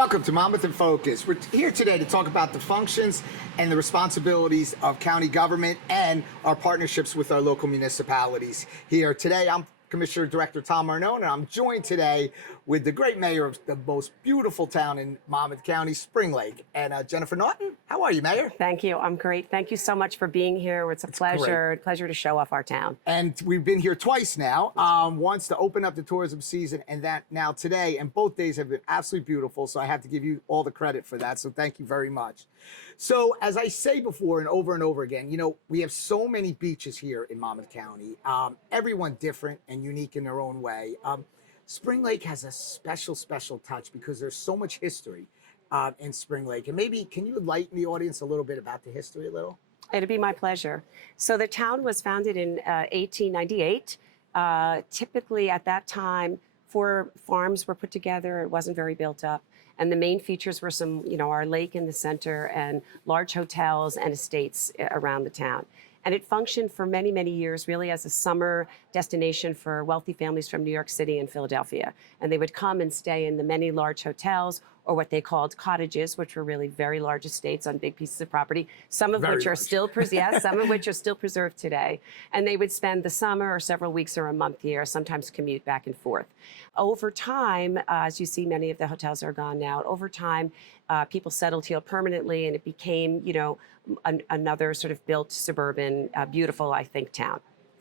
Welcome to Monmouth in Focus. We're here today to talk about the functions and the responsibilities of county government and our partnerships with our local municipalities. Here today, I'm Commissioner Director Tom Marnone, and I'm joined today with the great mayor of the most beautiful town in Monmouth County, Spring Lake, and Jennifer Naughton. How are you, Mayor? Thank you. I'm great. Thank you so much for being here. It's a pleasure to show off our town. And we've been here twice now, once to open up the tourism season and that now today, and both days have been absolutely beautiful, so I have to give you all the credit for that, so thank you very much. So as I say before and over again, you know, we have so many beaches here in Monmouth County, everyone different and unique in their own way. Spring Lake has a special touch because there's so much history in Spring Lake. And maybe, can you enlighten the audience a little bit about the history a little? It'd be my pleasure. So the town was founded in 1898. Typically at that time, 4 farms were put together. It wasn't very built up. And the main features were some, you know, our lake in the center and large hotels and estates around the town. And it functioned for many, many years really as a summer destination for wealthy families from New York City and Philadelphia. And they would come and stay in the many large hotels, or what they called cottages, which were really very large estates on big pieces of property, some of which are still preserved today. And they would spend the summer or several weeks or a month here, sometimes commute back and forth. Over time, as you see, many of the hotels are gone now. Over time, people settled here permanently, and it became, you know, another sort of built suburban, beautiful, I think, town.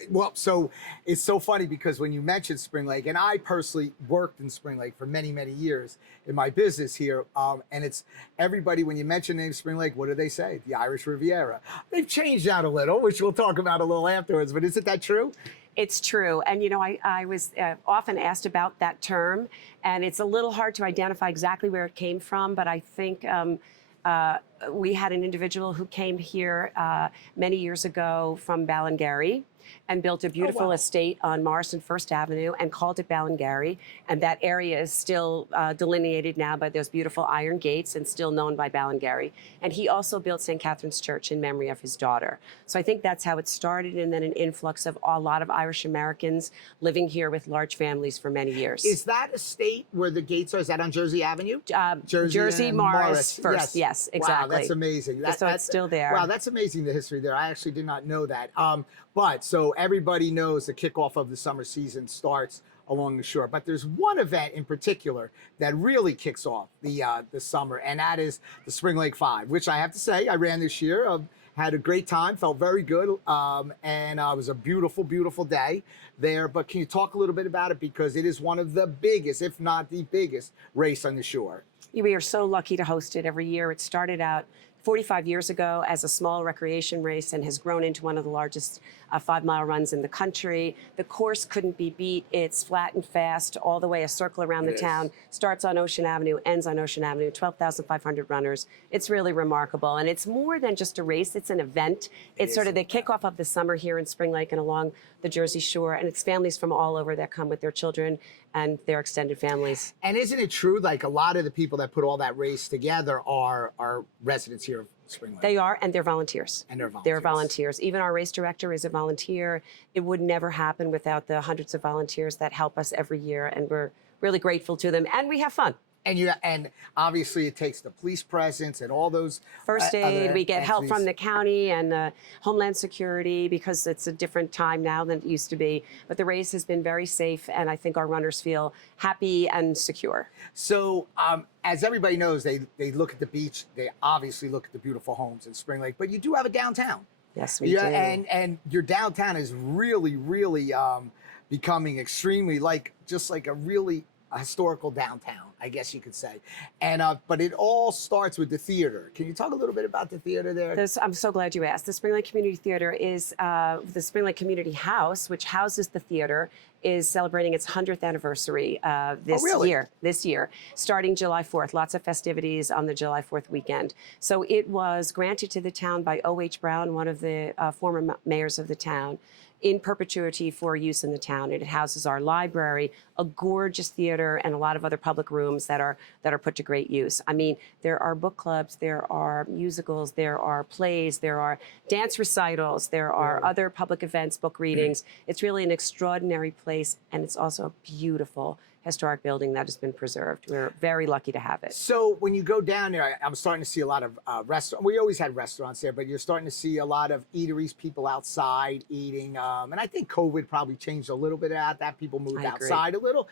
Well, so it's so funny because when you mentioned Spring Lake, and I personally worked in Spring Lake for many, many years in my business here, and it's everybody, when you mention the name Spring Lake, what do they say? The Irish Riviera. They've changed that a little, which we'll talk about a little afterwards, but isn't that true? It's true. And, you know, I was often asked about that term, and it's a little hard to identify exactly where it came from, but I think we had an individual who came here many years ago from Ballingarry and built a beautiful estate on Morrison First Avenue and called it Ballingarry. And that area is still delineated now by those beautiful iron gates and still known by Ballingarry. And he also built St. Catherine's Church in memory of his daughter. So I think that's how it started, and then an influx of a lot of Irish Americans living here with large families for many years. Is that estate where the gates are? Is that on Jersey Avenue? Jersey Morris First, yes, exactly. Wow, that's amazing. So it's still there. Wow, that's amazing, the history there. I actually did not know that. But so everybody knows the kickoff of the summer season starts along the shore. But there's one event in particular that really kicks off the summer, and that is the Spring Lake 5, which I have to say I ran this year. Had a great time, felt very good, and it was a beautiful, beautiful day there. But can you talk a little bit about it? Because it is one of the biggest, if not the biggest, race on the shore. We are so lucky to host it every year. It started out 45 years ago as a small recreation race and has grown into one of the largest 5-mile runs in the country. The course couldn't be beat. It's flat and fast all the way, a circle around the town. Starts on Ocean Avenue, ends on Ocean Avenue, 12,500 runners. It's really remarkable. And it's more than just a race, it's an event. It's sort of the kickoff of the summer here in Spring Lake and along the Jersey Shore. And it's families from all over that come with their children and their extended families. And isn't it true, like a lot of the people that put all that race together are residents here of Spring Lake? They are, and they're volunteers. And they're volunteers. They're volunteers. Even our race director is a volunteer. It would never happen without the hundreds of volunteers that help us every year, and we're really grateful to them, and we have fun. And obviously it takes the police presence and all those first aid. We get help from the county and the Homeland Security because it's a different time now than it used to be. But the race has been very safe, and I think our runners feel happy and secure. So as everybody knows, they look at the beach. They obviously look at the beautiful homes in Spring Lake, but you do have a downtown. Yes, we do. And your downtown is really, really becoming extremely just like a really historical downtown, I guess you could say. And but it all starts with the theater. Can you talk a little bit about the theater there? I'm so glad you asked. The Spring Lake Community Theater is the Spring Lake Community House, which houses the theater, is celebrating its 100th anniversary this year, starting July 4th. Lots of festivities on the July 4th weekend. So it was granted to the town by O.H. Brown, one of the former mayors of the town, in perpetuity for use in the town. It houses our library, a gorgeous theater, and a lot of other public rooms that are put to great use. I mean, there are book clubs, there are musicals, there are plays, there are dance recitals, there are other public events, book readings. It's really an extraordinary place, and it's also a beautiful, historic building that has been preserved. We're very lucky to have it. So when you go down there, I'm starting to see a lot of restaurants. We always had restaurants there, but you're starting to see a lot of eateries, people outside eating. And I think COVID probably changed a little bit of that. People moved I agree. outside a little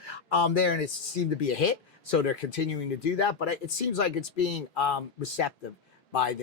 there, and it seemed to be a hit. So they're continuing to do that. But it seems like it's being receptive by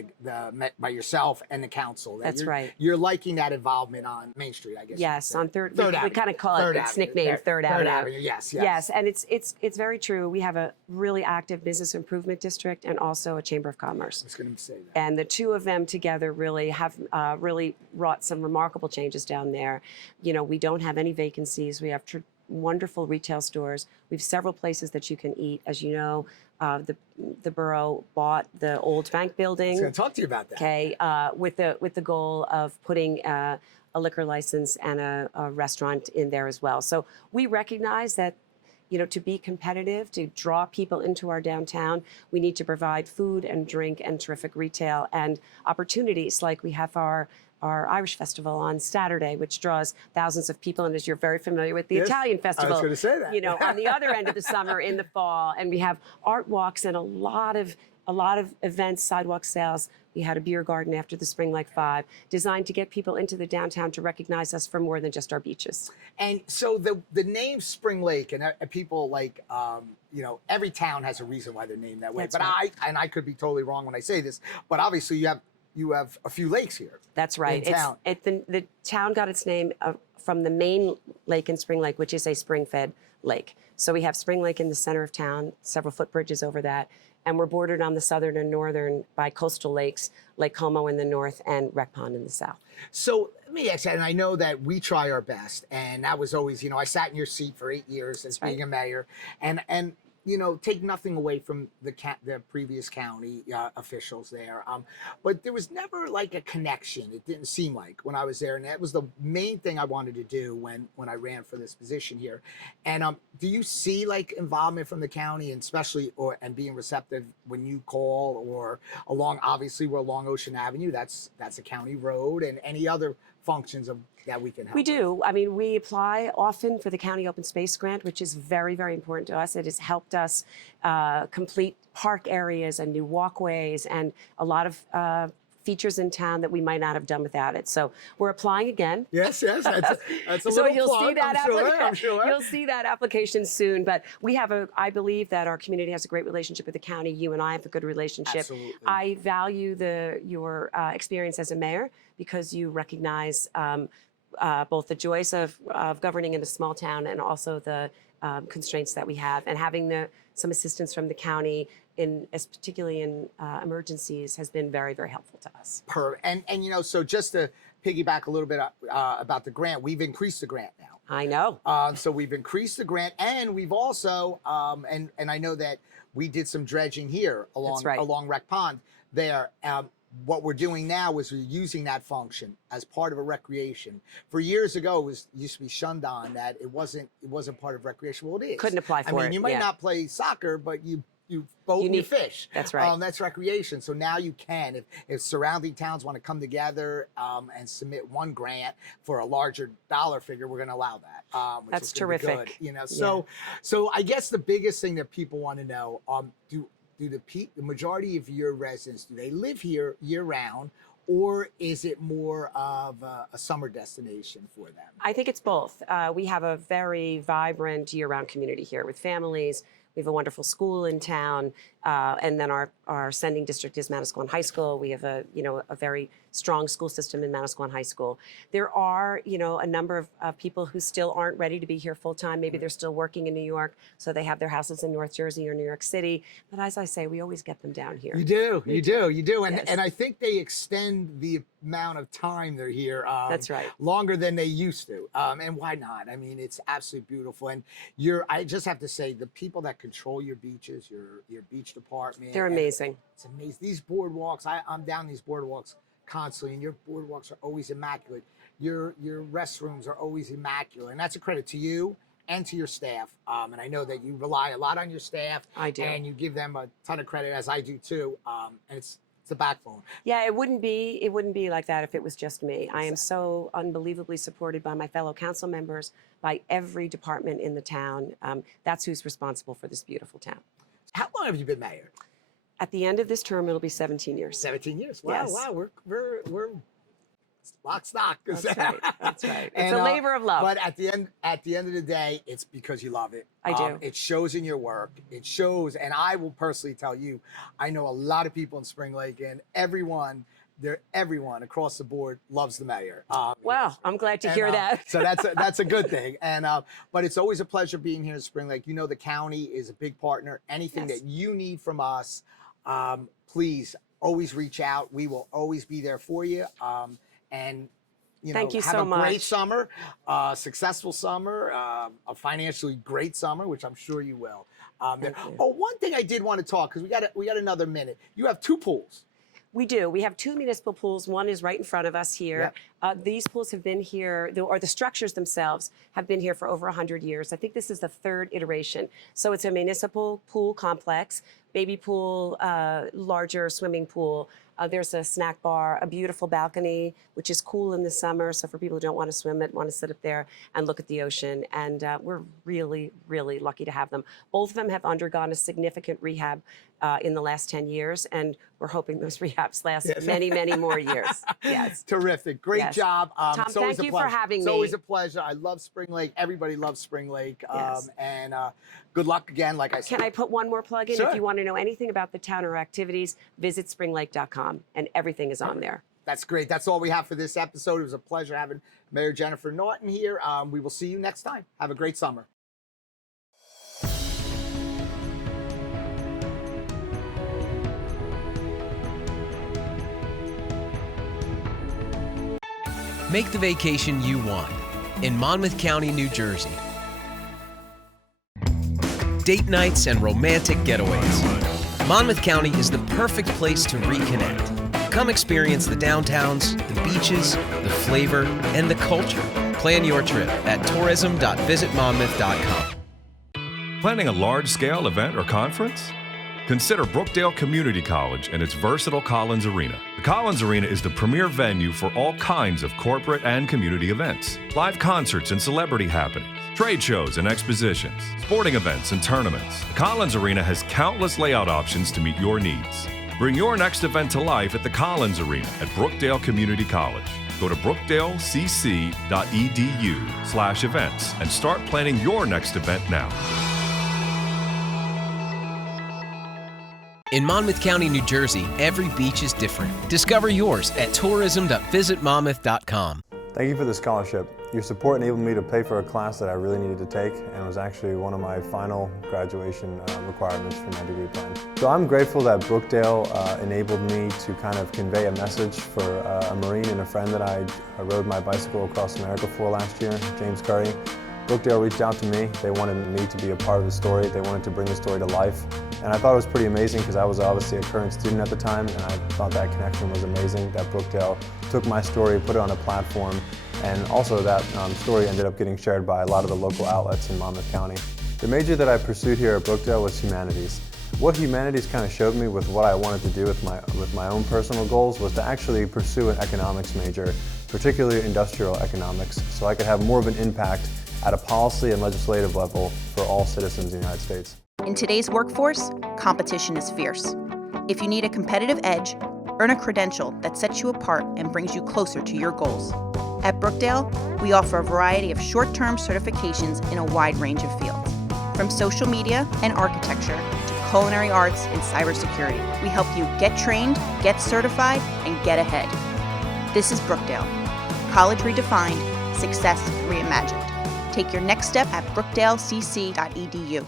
by yourself and the council. That's you're, right. You're liking that involvement on Main Street, I guess. Yes, on Third. Third We Avenue. kind of call Third it. It's Avenue. nicknamed Third Avenue. Yes, yes. Yes, and it's very true. We have a really active business improvement district and also a chamber of commerce. I was going to say that. And the two of them together really have really wrought some remarkable changes down there. You know, we don't have any vacancies. We have wonderful retail stores. We have several places that you can eat. As you know, the borough bought the old bank building. I was going to talk to you about that. Okay, with the goal of putting a liquor license and a restaurant in there as well. So we recognize that, you know, to be competitive, to draw people into our downtown, we need to provide food and drink and terrific retail and opportunities like we have our Irish Festival on Saturday, which draws thousands of people. And as you're very familiar with, the Yes, Italian Festival. I was going to say that. You know, on the other end of the summer in the fall. And we have art walks and a lot of events, sidewalk sales. We had a beer garden after the Spring Lake 5, designed to get people into the downtown to recognize us for more than just our beaches. And so the name Spring Lake, and people like, you know, every town has a reason why they're named that way. That's But right. I could be totally wrong when I say this, but obviously you have a few lakes here. That's right. In town. The town got its name from the main lake in Spring Lake, which is a spring-fed lake. So we have Spring Lake in the center of town, several footbridges over that, and we're bordered on the southern and northern by coastal lakes, Lake Como in the north and Wreck Pond in the south. So let me ask you, and I know that we try our best, and that was always, you know, I sat in your seat for 8 years as being a mayor, and you know, take nothing away from the previous county officials there. But there was never like a connection. It didn't seem like when I was there, and that was the main thing I wanted to do when I ran for this position here. And do you see like involvement from the county, and especially and being receptive when you call or obviously we're along Ocean Avenue. That's a county road, and any other functions that we can help. We do. I mean, we apply often for the County Open Space Grant, which is very, very important to us. It has helped us complete park areas and new walkways and a lot of features in town that we might not have done without it. So we're applying again. Yes, that's a So little you'll plug, see that I'm sure. You'll see that application soon. But we have I believe that our community has a great relationship with the county. You and I have a good relationship. Absolutely. I value your experience as a mayor because you recognize both the joys of governing in a small town and also the constraints that we have, and having some assistance from the county particularly in emergencies has been very, very helpful to us. And you know, so just to piggyback a little bit about the grant, we've increased the grant now. I know. So we've increased the grant, and we've also and I know that we did some dredging here along Wreck Pond there. What we're doing now is we're using that function as part of a recreation. For years ago, it used to be shunned on that it wasn't part of recreation. Well, it is. Couldn't apply for it. I mean, you might not play soccer, but you boat and you fish. That's right. That's recreation. So now you can, if surrounding towns want to come together and submit one grant for a larger dollar figure, we're going to allow that. Which That's is gonna be terrific. good, you know, so I guess the biggest thing that people want to know, do the majority of your residents, do they live here year round, or is it more of a summer destination for them? I think it's both. We have a very vibrant year-round community here with families. We have a wonderful school in town, and then our sending district is Manasquan High School. We have a very strong school system in Manasquan High School. There are a number of people who still aren't ready to be here full time. Maybe they're still working in New York, so they have their houses in North Jersey or New York City. But as I say, we always get them down here. You do, and Yes. and I think they extend the amount of time they're here. That's right. Longer than they used to, and why not? I mean, it's absolutely beautiful. And I just have to say, the people that control your beaches, your beach department, They're amazing. It's amazing. These boardwalks, I'm down these boardwalks constantly, and your boardwalks are always immaculate. Your restrooms are always immaculate, and that's a credit to you and to your staff. And I know that you rely a lot on your staff. I do. And you give them a ton of credit, as I do too. And It's the backbone. Yeah, it wouldn't be like that if it was just me. I am so unbelievably supported by my fellow council members, by every department in the town. That's who's responsible for this beautiful town. How long have you been mayor? At the end of this term, it'll be 17 years. 17 years. Wow, Yes. wow. We're lock stock. That's right. That's right. It's And, a labor of love. But at the end of the day, it's because you love it. I do. It shows in your work. It shows, and I will personally tell you, I know a lot of people in Spring Lake, and everyone across the board loves the mayor. Wow, I'm glad to hear that. So that's a good thing. And but it's always a pleasure being here in Spring Lake. You know, the county is a big partner. Anything Yes. that you need from us, please always reach out. We will always be there for you. And Thank you have so a great much. summer, successful summer, a financially great summer, which I'm sure you will. Thank you. Oh, one thing I did want to talk, because we got another minute. You have 2 pools. We do. We have 2 municipal pools. One is right in front of us here. These pools have been here, or the structures themselves have been here for over 100 years. I think this is the 3rd iteration. So it's a municipal pool complex, baby pool, larger swimming pool. There's a snack bar, a beautiful balcony, which is cool in the summer. So for people who don't want to swim it, want to sit up there and look at the ocean. And we're really, really lucky to have them. Both of them have undergone a significant rehab in the last 10 years. And we're hoping those rehabs last many, many more years. Yes. Terrific. Great Yes. job. Tom, it's always thank a you for pleasure. having It's me. always a pleasure. I love Spring Lake. Everybody loves Spring Lake. Yes. And good luck again, like I said. Can I put one more plug in? Sure. If you want to know anything about the town or activities, visit springlake.com, and everything is on there. That's great. That's all we have for this episode. It was a pleasure having Mayor Jennifer Norton here. We will see you next time. Have a great summer. Make the vacation you want in Monmouth County, New Jersey. Date nights and romantic getaways. Monmouth County is the perfect place to reconnect. Come experience the downtowns, the beaches, the flavor, and the culture. Plan your trip at tourism.visitmonmouth.com. Planning a large-scale event or conference? Consider Brookdale Community College and its versatile Collins Arena. The Collins Arena is the premier venue for all kinds of corporate and community events. Live concerts and celebrity happenings, trade shows and expositions, sporting events and tournaments. The Collins Arena has countless layout options to meet your needs. Bring your next event to life at the Collins Arena at Brookdale Community College. Go to brookdalecc.edu/events and start planning your next event now. In Monmouth County, New Jersey, every beach is different. Discover yours at tourism.visitmonmouth.com. Thank you for the scholarship. Your support enabled me to pay for a class that I really needed to take, and was actually one of my final graduation requirements for my degree plan. So I'm grateful that Brookdale enabled me to kind of convey a message for a Marine and a friend that I rode my bicycle across America for last year, James Curry. Brookdale reached out to me. They wanted me to be a part of the story. They wanted to bring the story to life. And I thought it was pretty amazing because I was obviously a current student at the time, and I thought that connection was amazing, that Brookdale took my story, put it on a platform, and also that story ended up getting shared by a lot of the local outlets in Monmouth County. The major that I pursued here at Brookdale was humanities. What humanities kind of showed me with what I wanted to do with my own personal goals was to actually pursue an economics major, particularly industrial economics, so I could have more of an impact at a policy and legislative level for all citizens in the United States. In today's workforce, competition is fierce. If you need a competitive edge, earn a credential that sets you apart and brings you closer to your goals. At Brookdale, we offer a variety of short-term certifications in a wide range of fields, from social media and architecture to culinary arts and cybersecurity. We help you get trained, get certified, and get ahead. This is Brookdale. College redefined, success reimagined. Take your next step at brookdalecc.edu.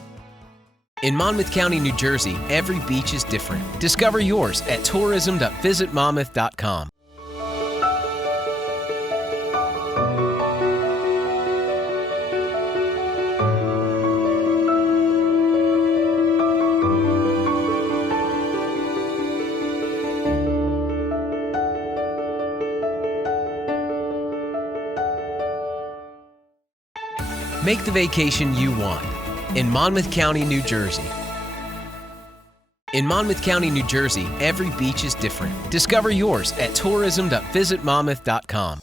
In Monmouth County, New Jersey, every beach is different. Discover yours at tourism.visitmonmouth.com. Make the vacation you want in Monmouth County, New Jersey. In Monmouth County, New Jersey, every beach is different. Discover yours at tourism.visitmonmouth.com.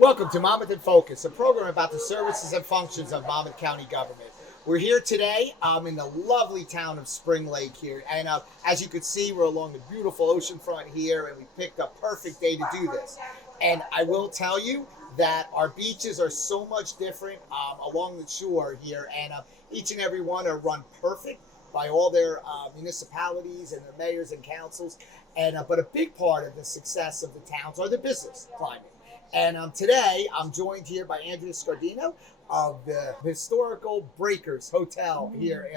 Welcome to Monmouth in Focus, a program about the services and functions of Monmouth County government. We're here today in the lovely town of Spring Lake here. And as you can see, we're along the beautiful ocean front here, and we picked a perfect day to do this. And I will tell you that our beaches are so much different along the shore here, and each and every one are run perfect by all their municipalities and their mayors and councils. And but a big part of the success of the towns are the business climate. And today, I'm joined here by Andrea Scardino of the historical Breakers Hotel here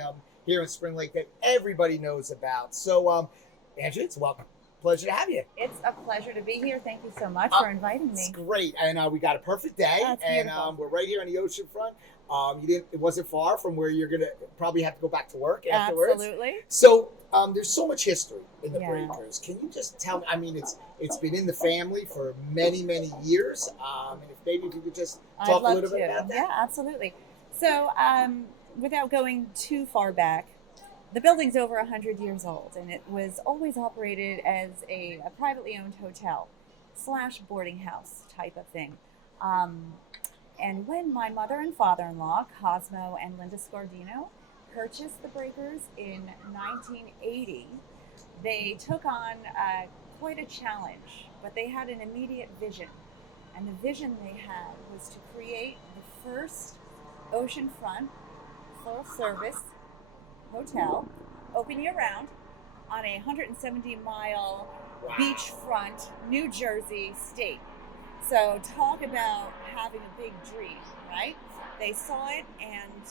in Spring Lake that everybody knows about. So, Andrea, it's welcome. Pleasure to have you. It's a pleasure to be here. Thank you so much for inviting me. It's great. And we got a perfect day. That's and beautiful. we're right here on the ocean front. It wasn't far from where you're going to probably have to go back to work afterwards. Absolutely. So there's so much history in the Yeah. Breakers. Can you just tell me? I mean, it's been in the family for many, many years. And if maybe you could just I'd talk a love little bit to. about that. Yeah, absolutely. So, without going too far back, the building's over 100 years old, and it was always operated as a privately owned hotel / boarding house type of thing. And when my mother and father-in-law, Cosmo and Linda Scardino, purchased the Breakers in 1980, they took on quite a challenge, but they had an immediate vision. And the vision they had was to create the first oceanfront full-service hotel, open year-round, on a 170-mile beachfront New Jersey state. So talk about having a big dream, right? They saw it, and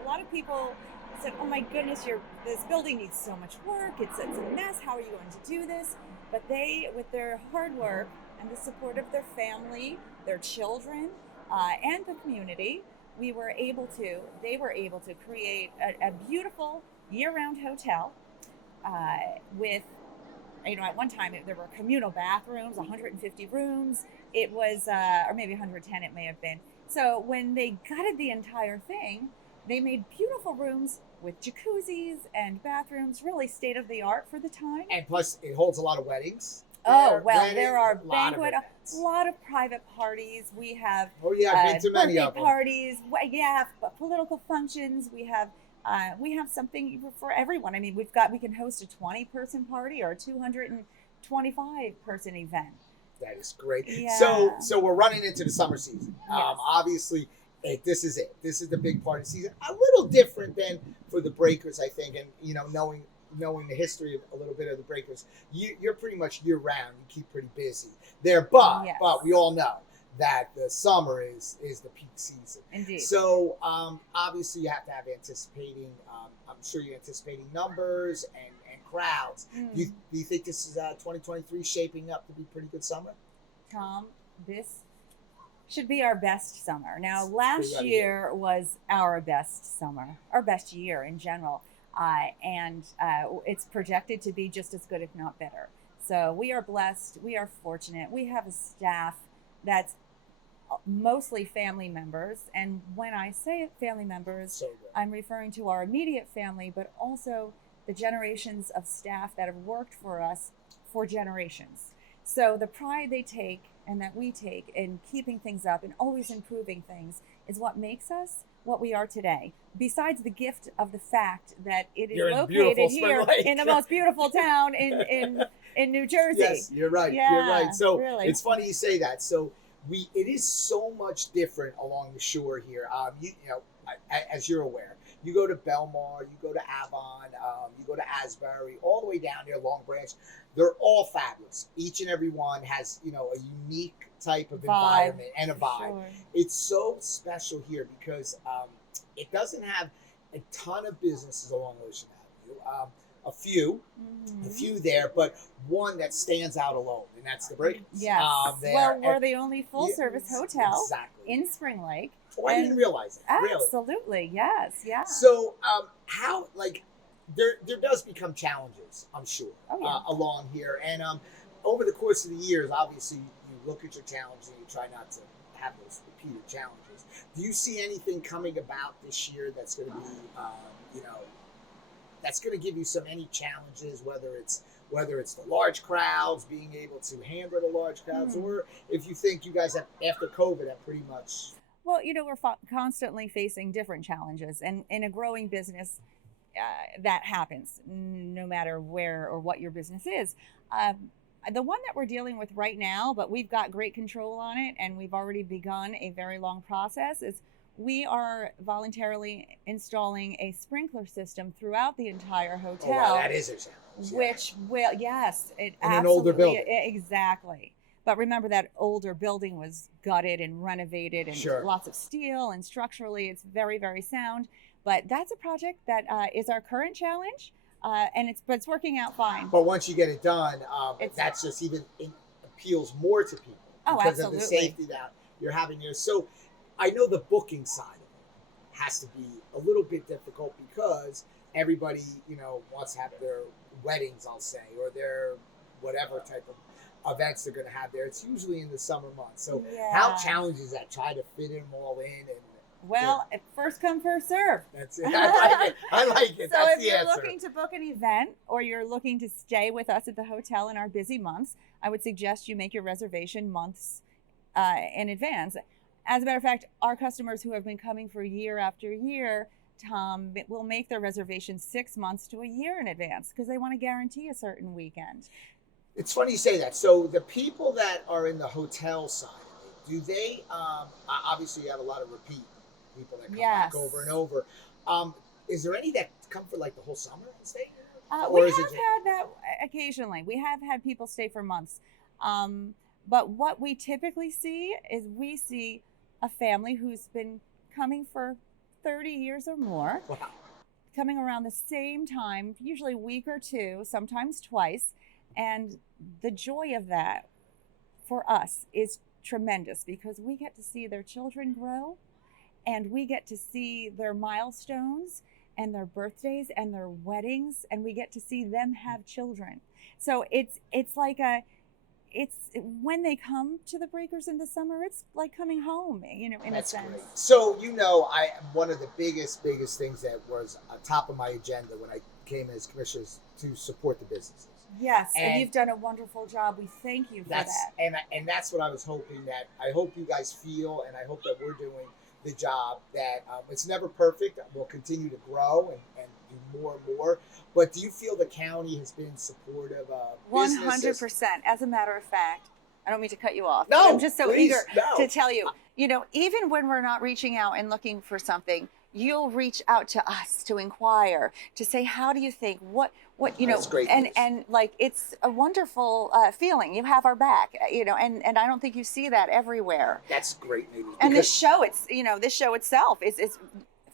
a lot of people said, "Oh my goodness, this building needs so much work. It's a mess. How are you going to do this?" But they, with their hard work and the support of their family, their children, and the community, they were able to create a beautiful year-round hotel with, at one time there were communal bathrooms, 150 rooms. It was, or maybe 110 it may have been. So when they gutted the entire thing, they made beautiful rooms with jacuzzis and bathrooms, really state of the art for the time. And plus, it holds a lot of weddings. There are a lot of banquet, events. a lot of private parties. We have Oh yeah, I've been to many birthday of them. parties. Yeah, political functions. We have something for everyone. I mean, we can host a 20-person party or a 225-person event. That is great. Yeah. So we're running into the summer season. Yes. Obviously, this is it. This is the big part of the season. A little different than for the Breakers, I think, and knowing the history of a little bit of the Breakers, you're pretty much year round. You keep pretty busy there, but Yes. we all know that the summer is the peak season. Indeed. So obviously, you have to have anticipating. I'm sure you're anticipating numbers and crowds. Do you think this is 2023 shaping up to be a pretty good summer? Tom, this should be our best summer. Now, last ready. year was our best summer, our best year in general. And it's projected to be just as good, if not better. So we are blessed. We are fortunate. We have a staff that's mostly family members. And when I say family members, So good. I'm referring to our immediate family, but also the generations of staff that have worked for us for generations. So the pride they take and that we take in keeping things up and always improving things is what makes us what we are today. Besides the gift of the fact that it is You're in beautiful located Spring here Lake. in the most beautiful town in New Jersey. Yes, you're right. Yeah, You're right. So really. it's funny you say that. So it is so much different along the shore here. As you're aware, You go to Belmar, you go to Avon, you go to Asbury, all the way down there, Long Branch. They're all fabulous. Each and every one has, you know, a unique type of environment and a vibe. Sure. It's so special here because it doesn't have a ton of businesses along Ocean Avenue. A few there, but one that stands out alone, and that's the Breakers. Yes. Well, we're the only full-service hotel in Spring Lake. Oh, I didn't realize that. Really? Absolutely, yes, yeah. So, how there does become challenges, I'm sure, along here, and over the course of the years, obviously, you look at your challenges and you try not to have those repeated challenges. Do you see anything coming about this year that's going to be, that's going to give you any challenges, whether it's the large crowds, being able to handle the large crowds, or if you think you guys have, after COVID, have pretty much. Well, we're constantly facing different challenges, and in a growing business, that happens no matter where or what your business is. The one that we're dealing with right now, but we've got great control on it, and we've already begun a very long process, is we are voluntarily installing a sprinkler system throughout the entire hotel. Oh, wow, that is a challenge. Which will, yes, it in absolutely, an older building. Exactly. But remember, that older building was gutted and renovated, and lots of steel, and structurally it's very, very sound. But that's a project that is our current challenge, and it's working out fine. But once you get it done, that's just it appeals more to people because of the safety that you're having here. So I know the booking side of it has to be a little bit difficult because everybody, wants to have their weddings, I'll say, or their whatever type of events they're going to have there. It's usually in the summer months. So how challenging is that? Try to fit them all in and. Well, first come, first serve. That's it. I like it. So That's if the you're answer. looking to book an event or you're looking to stay with us at the hotel in our busy months, I would suggest you make your reservation months in advance. As a matter of fact, our customers who have been coming for year after year, Tom, will make their reservations 6 months to a year in advance because they want to guarantee a certain weekend. It's funny you say that. So the people that are in the hotel side of it, do they, obviously you have a lot of repeat people that come back over and over. Is there any that come for like the whole summer and stay? We have had that occasionally. We have had people stay for months. But what we typically see is we see a family who's been coming for 30 years or more, coming around the same time, usually a week or two, sometimes twice. And the joy of that for us is tremendous because we get to see their children grow, and we get to see their milestones and their birthdays and their weddings, and we get to see them have children. So it's like when they come to the Breakers in the summer, it's like coming home, in a sense. Great. So, one of the biggest things that was on top of my agenda when I came as commissioner is to support the businesses. Yes, and you've done a wonderful job. We thank you for that. And that's what I was hoping that I hope you guys feel, and I hope that we're doing the job that it's never perfect. We'll continue to grow and do more and more. But do you feel the county has been supportive of 100%. As a matter of fact, I don't mean to cut you off. No, I'm just so please, eager to tell you, even when we're not reaching out and looking for something, you'll reach out to us to inquire, to say, how do you think, what That's great and like, it's a wonderful feeling. You have our back, and I don't think you see that everywhere. That's great news. And this show itself is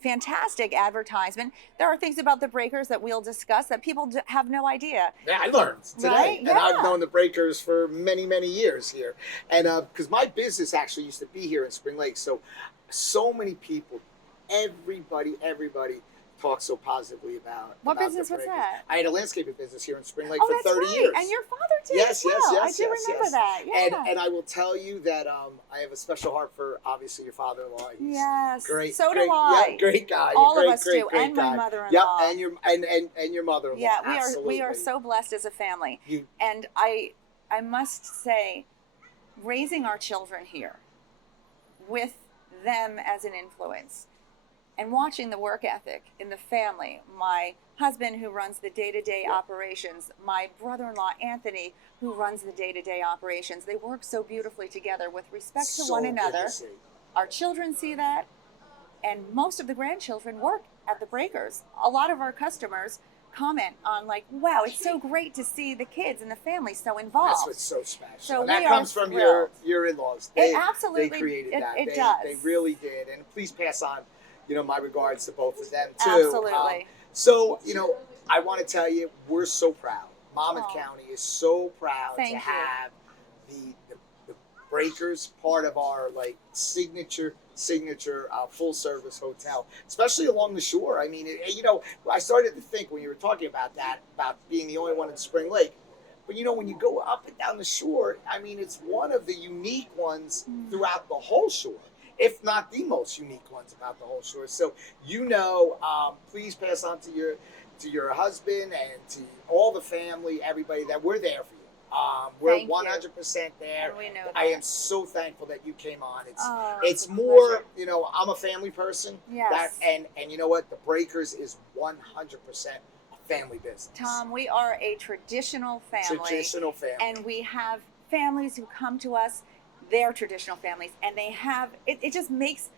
fantastic advertisement. There are things about the Breakers that we'll discuss that people have no idea. Yeah, I learned today. Right? And I've known the Breakers for many, many years here. And because my business actually used to be here in Spring Lake. So many people, everybody talks so positively about What about business the was Breakers. that? I had a landscaping business here in Spring Lake Oh, for that's 30 right. years. And your father did Yes, as well. yes. I do remember that. Yeah. And I will tell you that I have a special heart for obviously your father-in-law. He's Yes. great. So great, do I. Yeah, great guy. All great, of us great, do, great and my guy. mother-in-law. Yep, and your mother-in-law. Yeah, Absolutely. we are so blessed as a family. And I must say, raising our children here with them as an influence and watching the work ethic in the family, my husband who runs the day-to-day operations, my brother-in-law Anthony who runs the day-to-day operations, they work so beautifully together with respect to one another. Our children see that, and most of the grandchildren work at the Breakers. A lot of our customers comment on like, wow, it's so great to see the kids and the family so involved. That's what's so special. So and that we are comes from thrilled. your in-laws. It absolutely- They created it- that. it they, does. They really did. And please pass on, my regards to both of them too. Absolutely. So, I want to tell you, we're so proud. Monmouth Aw. County is so proud Thank to you. have the Breakers part of our like signature full service hotel, especially along the shore. I mean, I started to think when you were talking about that, about being the only one in Spring Lake. But when you go up and down the shore, I mean, it's one of the unique ones throughout the whole shore, if not the most unique ones about the whole shore. So, please pass on to your husband and to all the family, everybody, that we're there for you. We're Thank you. 100% there. And we know I that. am so thankful that you came on. Oh, It's a more, pleasure. I'm a family person. Yes. And you know what? The Breakers is 100% a family business. Tom, we are a traditional family. Traditional family. And we have families who come to us, they're traditional families, and they have, it just makes,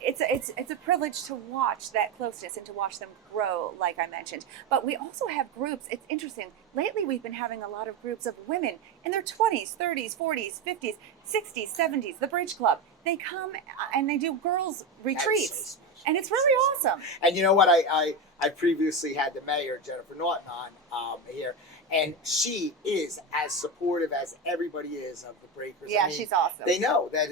it's a privilege to watch that closeness and to watch them grow, like I mentioned. But we also have groups. It's interesting. Lately, we've been having a lot of groups of women in their 20s, 30s, 40s, 50s, 60s, 70s, the Bridge Club. They come and they do girls' retreats. special. And it's really awesome. And you know what? I previously had the mayor, Jennifer Norton, on here, and she is as supportive as everybody is of the Breakers. Yeah, I mean, she's awesome. They know that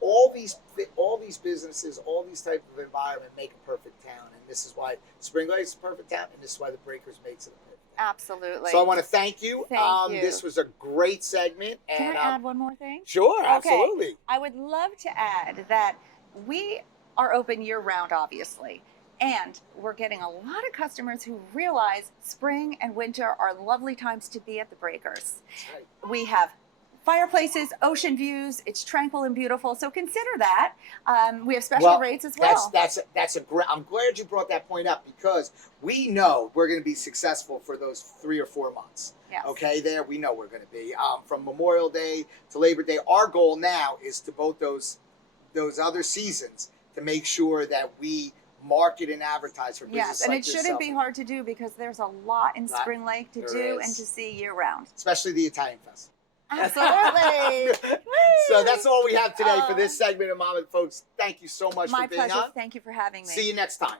all these businesses, all these type of environment make a perfect town, and this is why Spring Lake is a perfect town, and this is why the Breakers makes it a perfect town. Absolutely. So I want to thank you. Thank you. This was a great segment. Can and, I add one more thing? Sure, Okay. absolutely. I would love to add that we are open year-round, obviously. And we're getting a lot of customers who realize spring and winter are lovely times to be at the Breakers. That's right. We have fireplaces, ocean views. It's tranquil and beautiful. So consider that. We have special rates as well. That's a great. I'm glad you brought that point up because we know we're going to be successful for those 3 or 4 months. Yes. Okay, we know we're going to be from Memorial Day to Labor Day. Our goal now is to both those other seasons to make sure that we market and advertise for business. Yes, and like it shouldn't yourself. be hard to do because there's a lot in Spring Lake to There do is. and to see year-round. Especially the Italian Fest. Absolutely. So that's all we have today for Oh. this segment of Monmouth, folks. Thank you so much My for being pleasure. on. Thank you for having me. See you next time.